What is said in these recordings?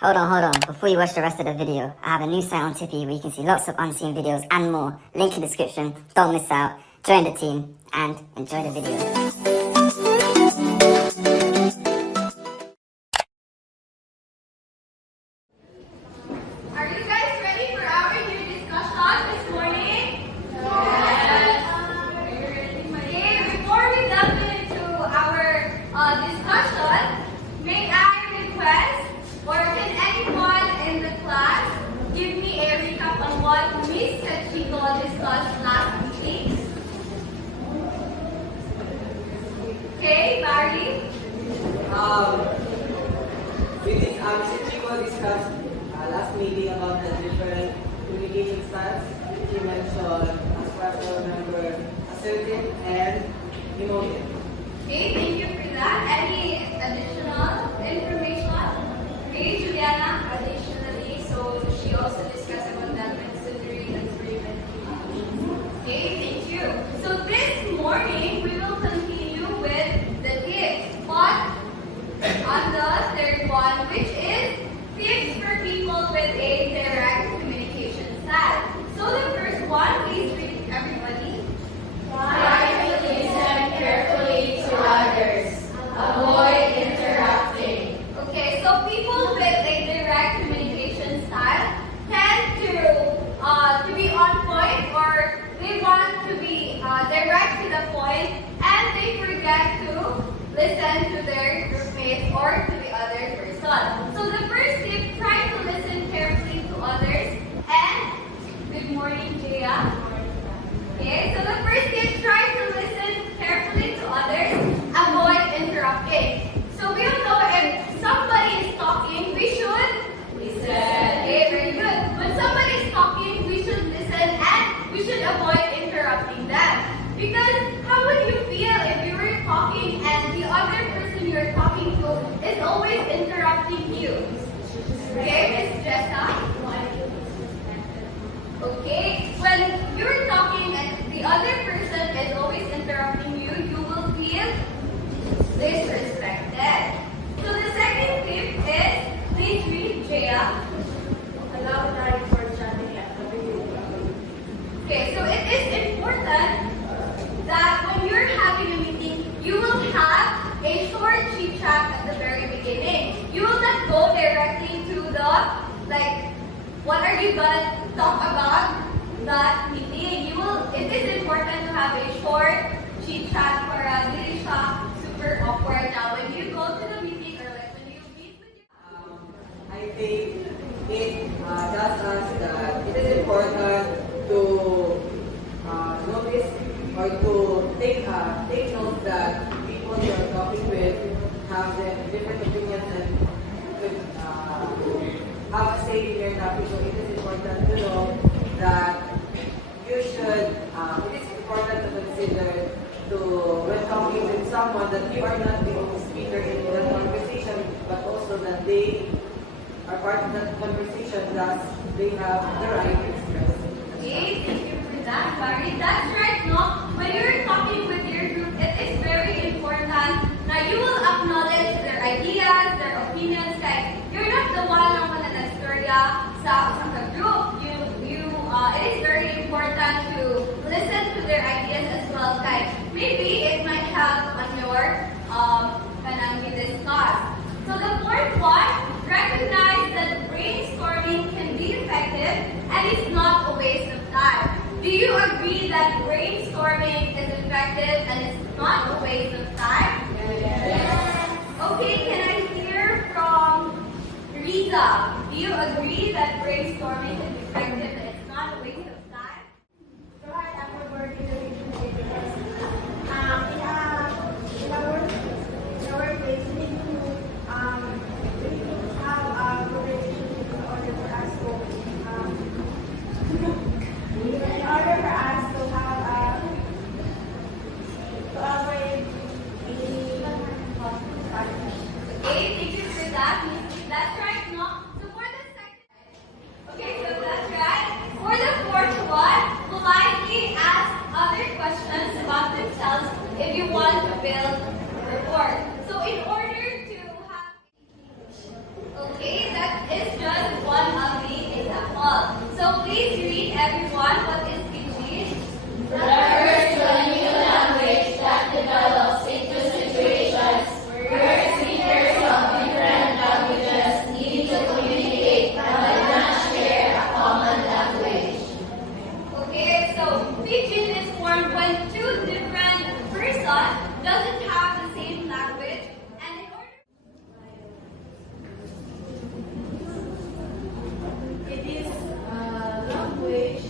Hold on. Before you watch the rest of the video, I have a new site on Tippy where you can see lots of unseen videos and more. Link in the description. Don't miss out. Join the team and enjoy the video. Are you guys ready for our new discussion this morning? Yes. Okay, before we delve into our discussion, may I request, or can anyone in the class give me a recap on what Miss Chico discussed last week? Okay, Barry? Mr. Chico discussed last meeting about the different communication styles. He mentioned, as far as I remember, assertive and emotive. Okay, thank you for that. Any additional information? Okay, Juliana? Additionally, so she also discussed about that considering and experimentation. Okay, thank you. So this morning, we will continue with the tips. But on the third one, which is tips for people with a direct communication style. So the first one, please read everybody. Try to listen carefully to others. Avoid interrupting. Okay, so people with a direct communication style tend to be on point, or they want to be direct to the point, and they forget to listen to their groupmates or to the other person. So the first tip, try to listen carefully to others. And good morning, Jaya. Okay, so the first tip, try to listen carefully to others. Avoid interrupting. So we all know if somebody is talking, we should listen. Okay, very good. When somebody is talking, we should listen and we should avoid interrupting them. Because how would you feel if you were talking and the other person you're talking to is always interrupting you? Okay, Miss Jessa? Okay, when you're talking and the other person is always interrupting you, you will feel disrespected. So the second tip is, please read, Jaya. Allow time for chatting at the beginning. Okay, so it is important that when you're having a meeting, you will have a short chit chat at the very beginning. You will not go directly to the, what are you gonna talk about that meeting? It is important to have a short chit chat for hindi siya super awkward now when you go to the meeting or when you meet with your I think it tells us that it is important to notice or to take note that people you are talking with have different opinions and could have a say in your topic. So it is important to know that you should, it is important to consider when talking with someone that you are not the only speaker in that conversation, but also that they are part of that conversation, thus they have the right to express. Okay, thank you for that, Barry. That's right, no? When you're talking with your group, it is very important that you will acknowledge their ideas, their opinions. Like, you're not the one na mananastorya sa group. It is very important to listen to their ideas as well. Like, maybe it might help on your kanang we discussed. So the fourth one, recognize that brainstorming can be effective and it's not a waste of time. Do you agree that brainstorming is effective and it's not a waste of time? Yes. Okay, can I hear from Riza? Do you agree that brainstorming is effective and it's not a waste of time? So I after work in the relationship because in our workplace we need to have a good relationship in order for us to avoid any conflict. Okay, thank you for that. That's right, no? So for the second, okay, so that's right. Pidgin, everyone. What is Pidgin? Okay, so Pidgin is formed when two different persons doesn't have the same language, and in order It is language.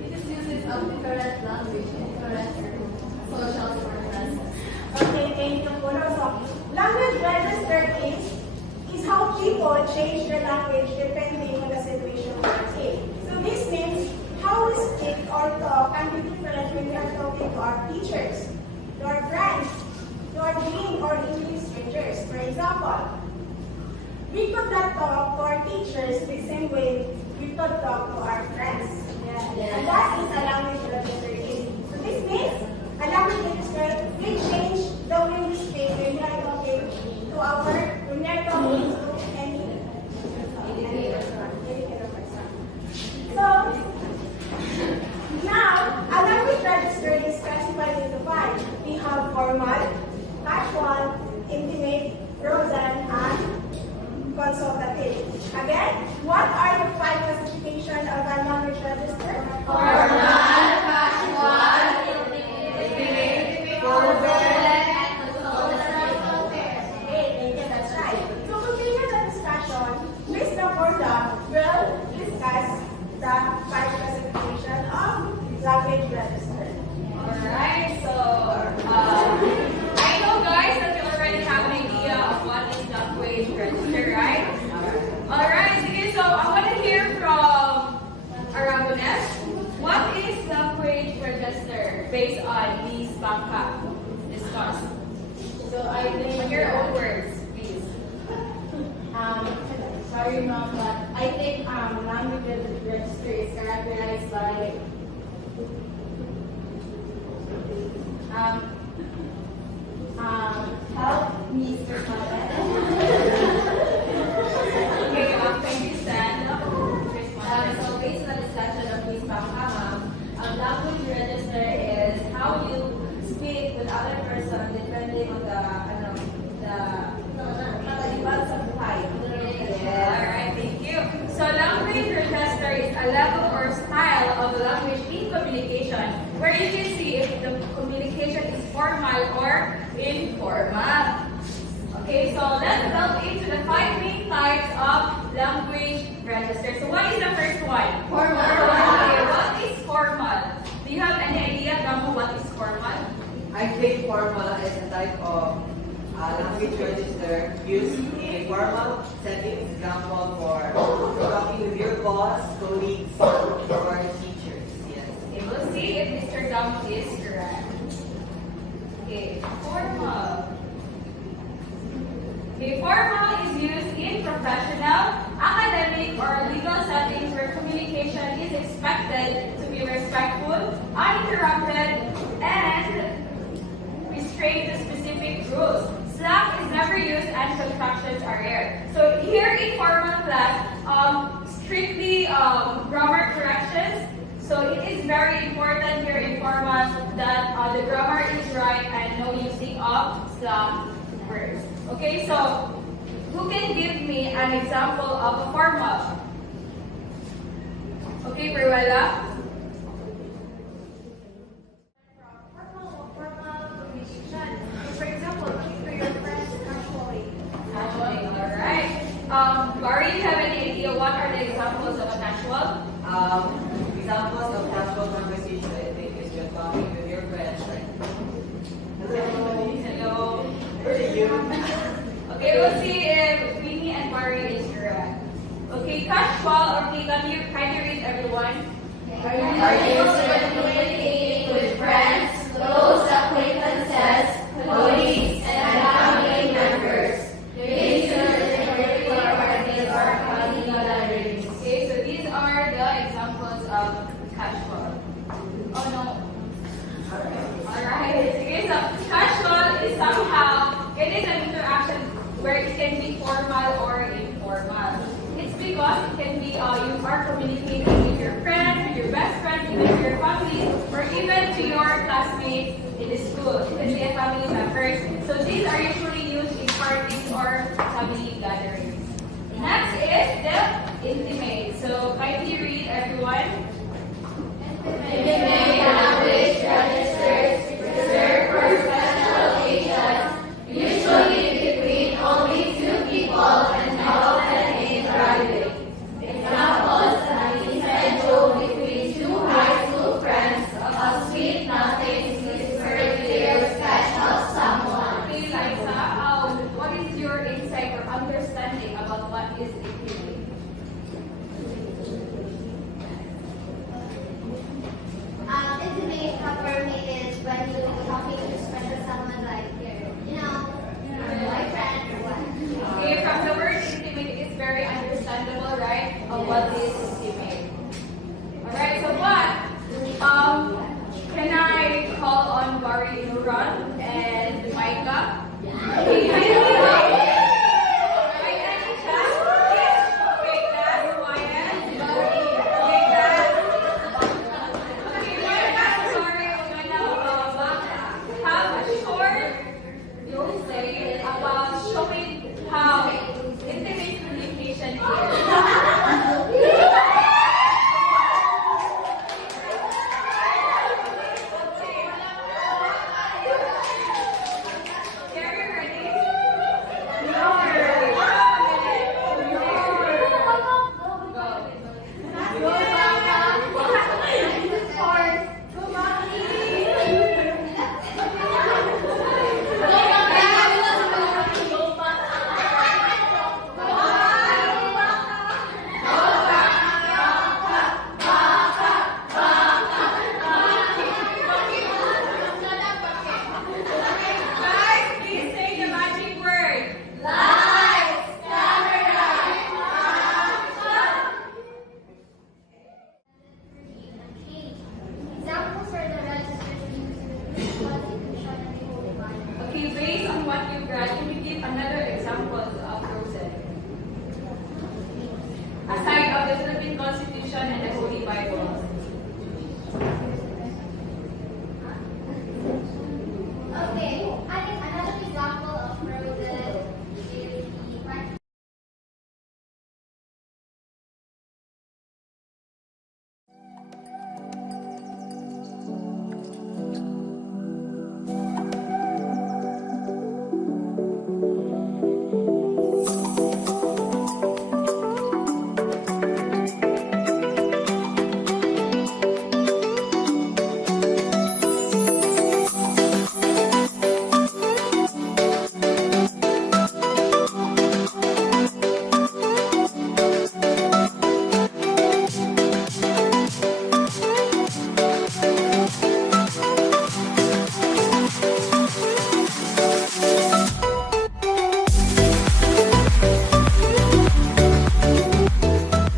It is uses of different language in different social circumstances. Okay, thank you, Puro. So, language register is how people change their language depending on the situation we're in. So this means how we speak or talk can be different when we are talking to our teachers, to our friends, to our Jing or English strangers. For example, we could not talk to our teachers the same way we could talk to our friends. And that is a language register. So this means a language register will change the way we speak when we are talking to when we are talking to any person. So now a language register is classified into five. We have formal, casual, intimate, prosaic, and consultative. Again, what are the five classifications of a language register? That's right. So continue the discussion. Mr. Borda will discuss the five classification of language register. Alright, so I know guys that you already have an idea of what is language register, right? Alright, okay, so I want to hear from Aragones. What is language register based on these bangka discussed? So I think In your own words, please. sorry ma'am, but I think language register is characterized by help me Mr. Okay, thank you, Stan. So based on the discussion of Miss Bangka, language register is how you speak with other person depending on the kalibag sa buhay. Alright, thank you. So language register is a level or style of language in communication where you can see if the communication is formal or informal. Okay, so let's delve into the five main types of language register. So what is the first one? Formal. Okay, what is formal? Do you have any idea, Gamo, what is formal? I think formal is a type of language register used in a formal setting, example for talking with your boss, colleagues, or teachers. Yes. Okay, we'll see if Mr. Gamo is correct. Okay, formal. Okay, formal is used in professional, academic, or legal settings where communication is expected to be respectful, uninterrupted, and restrained to specific rules. Slang is never used and contractions are rare. So here in formal class, strictly grammar corrections. So it is very important here in formal that the grammar is right and no using of slang words. Okay, so who can give me an example of a formal? Okay, Peruela. Formal communication. For example, talking to your friends casually. Casual, alright. Barry, you have any idea what are the examples of a casual? Examples of casual conversation, I think, is you're talking with your friends, like, Hello. where are you? Okay, we'll see if Winnie and Barry is correct. Okay, casual, okay, can you read everyone? Are you communicating with friends, close acquaintances, colleagues, and family members? These are the curricular parties or family gatherings. Okay, so these are the examples of casual. Oh no. Alright. Okay, so casual is somehow, it is an interaction where it can be formal or informal. It's because it can be you are communicating with your friends, with your best friends, even to your family, or even to your classmates in the school. It can be a family members. So these are usually used in parties or family gatherings. Next is the intimate. So kindly read, everyone. Intimate language registers reserved for special occasions, usually between only two people and often in private. Examples: an inside joke between two high school friends, a sweet nothing whispered little sketch of someone. Okay, Liza, what is your insight or understanding about what is intimate? Intimate for me is when you're talking to special someone like your boyfriend or what. Okay, from the word intimate, it is very understandable, right? Of what is